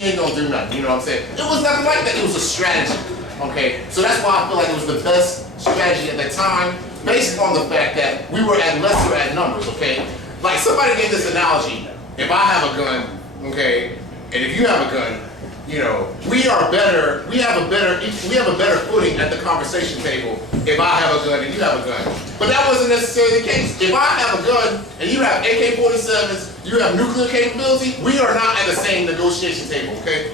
ain't gonna do nothing, you know what I'm saying? It was nothing like that, it was a strategy, okay? So that's why I feel like it was the best strategy at that time, based on the fact that we were at lesser at numbers, okay? Like somebody gave this analogy, if I have a gun, okay, and if you have a gun, you know, we have a better footing at the conversation table if I have a gun and you have a gun. But that wasn't necessarily the case. If I have a gun and you have AK-47s, you have nuclear capability, we are not at the same negotiation table, okay?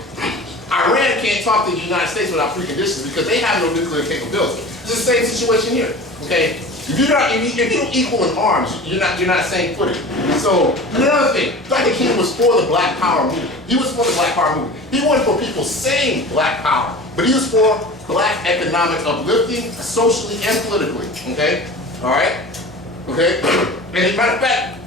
Iran can't talk to the United States without preconditions because they have no nuclear capability. It's the same situation here, okay? If you don't equal in arms, you're not same footing. So another thing, Dr. King was for the Black Power movement. He was for the Black Power movement. He wasn't for people saying Black Power, but he was for Black economic uplifting, socially and politically. Okay, all right, okay. And as a matter of fact,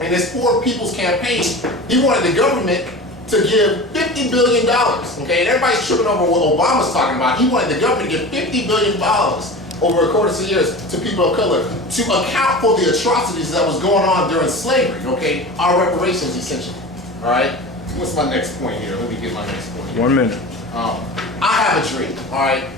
in his Poor People's Campaign, he wanted the government to give $50 billion. Okay, and everybody's tripping over what Obama's talking about. He wanted the government to give $50 billion over a course of years to people of color to account for the atrocities that was going on during slavery, okay? Our reparations, essentially, all right? What's my next point here? Let me get my next point here. 1 minute. I have a dream, all right?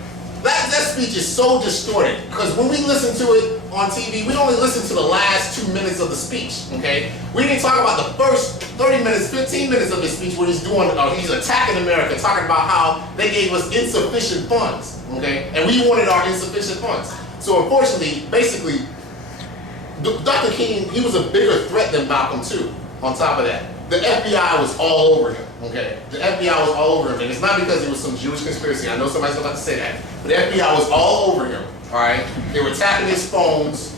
That speech is so distorted because when we listen to it on TV, we only listen to the last 2 minutes of the speech, okay? We didn't talk about the first 30 minutes, 15 minutes of his speech where he's attacking America, talking about how they gave us insufficient funds, okay? And we wanted our insufficient funds. So unfortunately, basically, Dr. King, he was a bigger threat than Malcolm too, on top of that. The FBI was all over him, okay? The FBI was all over him, and it's not because it was some Jewish conspiracy. I know somebody's about to say that. But the FBI was all over him, all right? They were tapping his phones,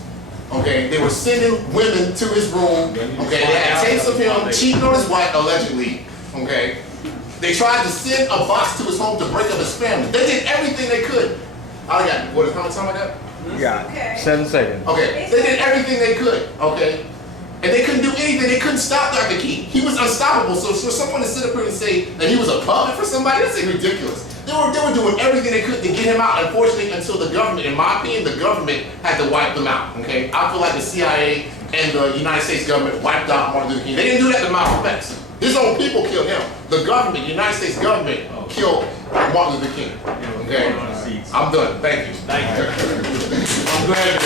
okay? They were sending women to his room, okay? They had tapes of him cheating on his wife, allegedly, okay? They tried to send a box to his home to break up his family. They did everything they could. I got, how much time I got? You got 7 seconds. Okay, they did everything they could, okay? And they couldn't do anything. They couldn't stop Dr. King. He was unstoppable. So for someone to sit up here and say that he was a puppet for somebody, that's ridiculous. They were doing everything they could to get him out. Unfortunately, until the government, in my opinion, the government had to wipe them out. Okay, I feel like the CIA and the United States government wiped out Martin Luther King. They didn't do that to Malcolm X. His own people killed him. The government, the United States government, killed Martin Luther King. Okay, I'm done. Thank you. Thank you. I'm glad.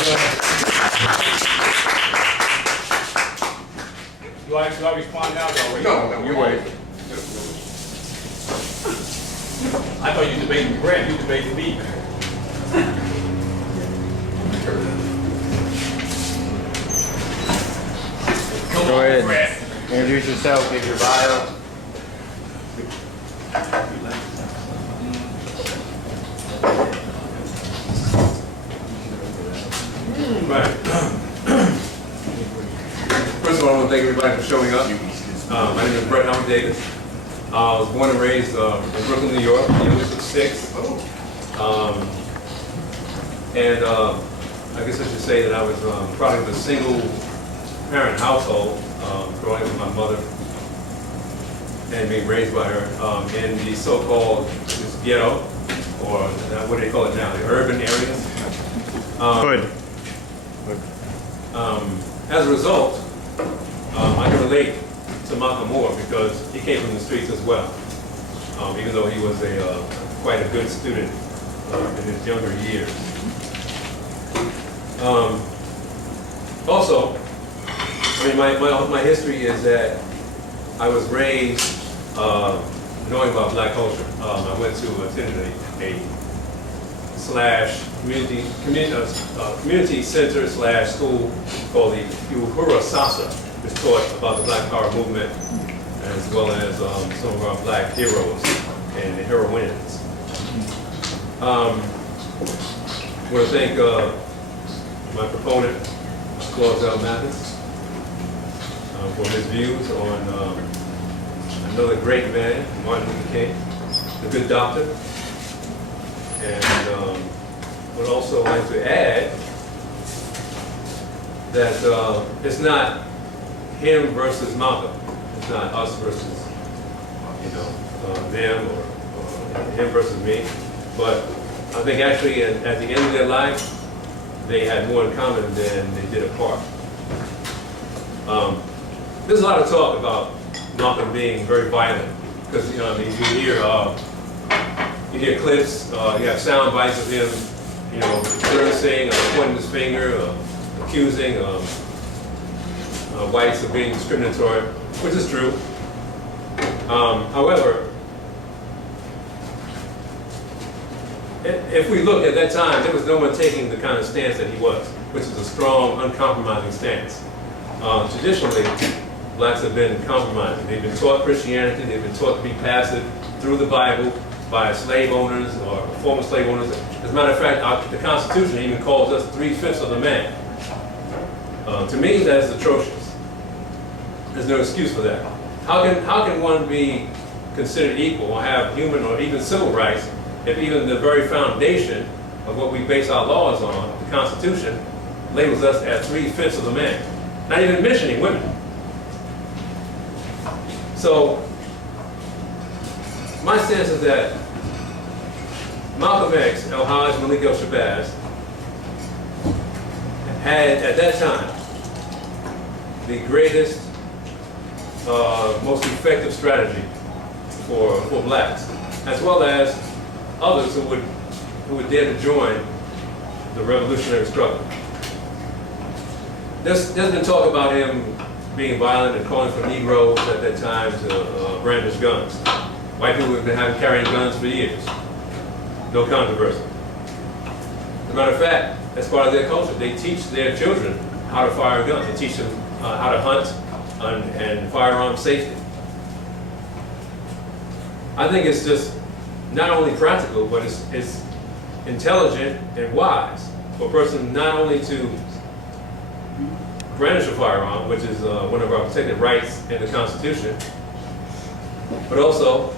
Do I respond now? No, You wait. I thought you debated Brad, you debated me. Come Go on, ahead. Brad. Introduce yourself, give your bio. Right. First of all, I want to thank everybody for showing up. My name is Brett Howard Davis. I was born and raised in Brooklyn, New York, the youngest of 6. I guess I should say that I was probably the single parent household, growing up with my mother and being raised by her in the so-called ghetto, or what do they call it now, the urban areas. Hood. As a result, I can relate to Malcolm more because he came from the streets as well, even though he was quite a good student in his younger years. Also, I mean, my history is that I was raised knowing about Black culture. I attended a community center / school called the Uhura Sasa, which taught about the Black Power movement as well as some of our Black heroes and the heroines. I want to thank my proponent, Claude Mathis, for his views on another great man, Martin Luther King, the good doctor. And would also like to add that it's not him versus Malcolm. It's not us versus, them or him versus me. But I think actually at the end of their life, they had more in common than they did apart. There's a lot of talk about Malcolm being very violent because you know, I mean, you hear clips, you have sound bites of him, you know, grimacing, pointing his finger, accusing whites of being discriminatory, which is true. However, if we look at that time, there was no one taking the kind of stance that he was, which is a strong, uncompromising stance. Traditionally, blacks have been compromising. They've been taught Christianity, they've been taught to be passive through the Bible by slave owners or former slave owners. As a matter of fact, the Constitution even calls us 3/5 of the man. To me, that is atrocious. There's no excuse for that. How can one be considered equal or have human or even civil rights if even the very foundation of what we base our laws on, the Constitution, labels us as 3/5 of the man? Not even mentioning women. So, my sense is that Malcolm X, El-Haj, Malik El-Shabazz, had at that time the greatest, most effective strategy for blacks, as well as others who would dare to join the revolutionary struggle. There's been talk about him being violent and calling for Negroes at that time to brandish guns. White people have been carrying guns for years. No controversy. As a matter of fact, that's part of their culture. They teach their children how to fire a gun. They teach them how to hunt and firearm safety. I think it's just not only practical, but it's intelligent and wise for a person not only to brandish a firearm, which is one of our protected rights in the Constitution, but also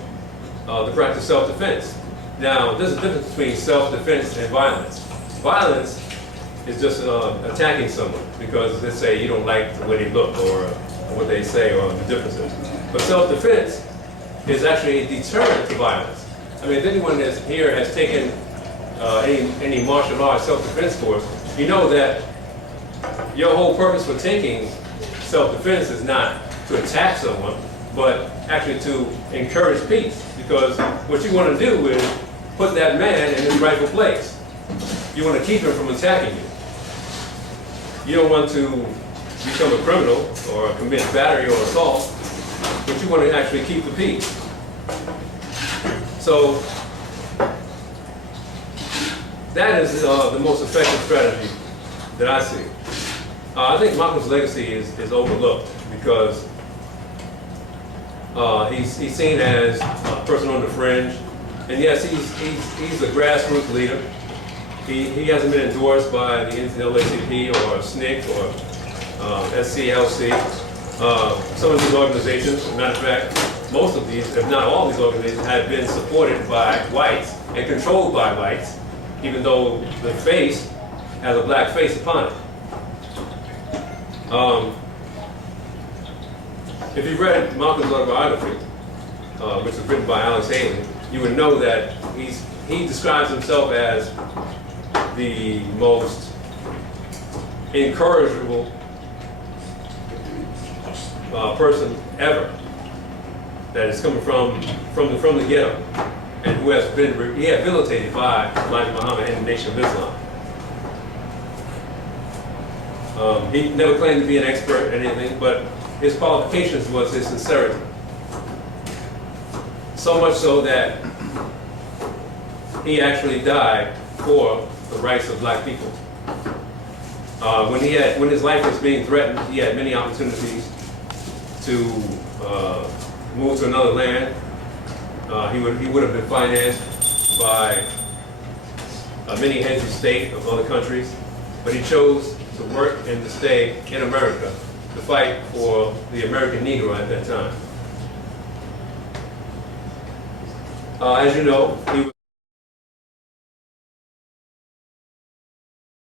to practice self-defense. Now, there's a difference between self-defense and violence. Violence is just attacking someone because, let's say, you don't like the way they look or what they say or the differences. But self-defense is actually a deterrent to violence. I mean, if anyone here has taken any martial arts self-defense course, you know that your whole purpose for taking self-defense is not to attack someone, but actually to encourage peace. Because what you want to do is put that man in his rightful place. You want to keep him from attacking you. You don't want to become a criminal or commit battery or assault, but you want to actually keep the peace. So that is the most effective strategy that I see. I think Malcolm's legacy is overlooked because he's seen as a person on the fringe, and yes, he's a grassroots leader. He hasn't been endorsed by the NAACP or SNCC or SCLC. Some of these organizations, as a matter of fact, most of these, if not all these organizations, have been supported by whites and controlled by whites, even though the face has a black face upon it. If you read Malcolm's autobiography, which was written by Alex Haley, you would know that he describes himself as the most incorrigible person ever that is coming from the ghetto, and who has been rehabilitated by Elijah Muhammad and the Nation of Islam. He never claimed to be an expert in anything, but his qualifications was his sincerity. So much so that he actually died for the rights of black people. When his life was being threatened, he had many opportunities to move to another land. He would have been financed by many heads of state of other countries, but he chose to work and to stay in America to fight for the American Negro at that time. As you know, he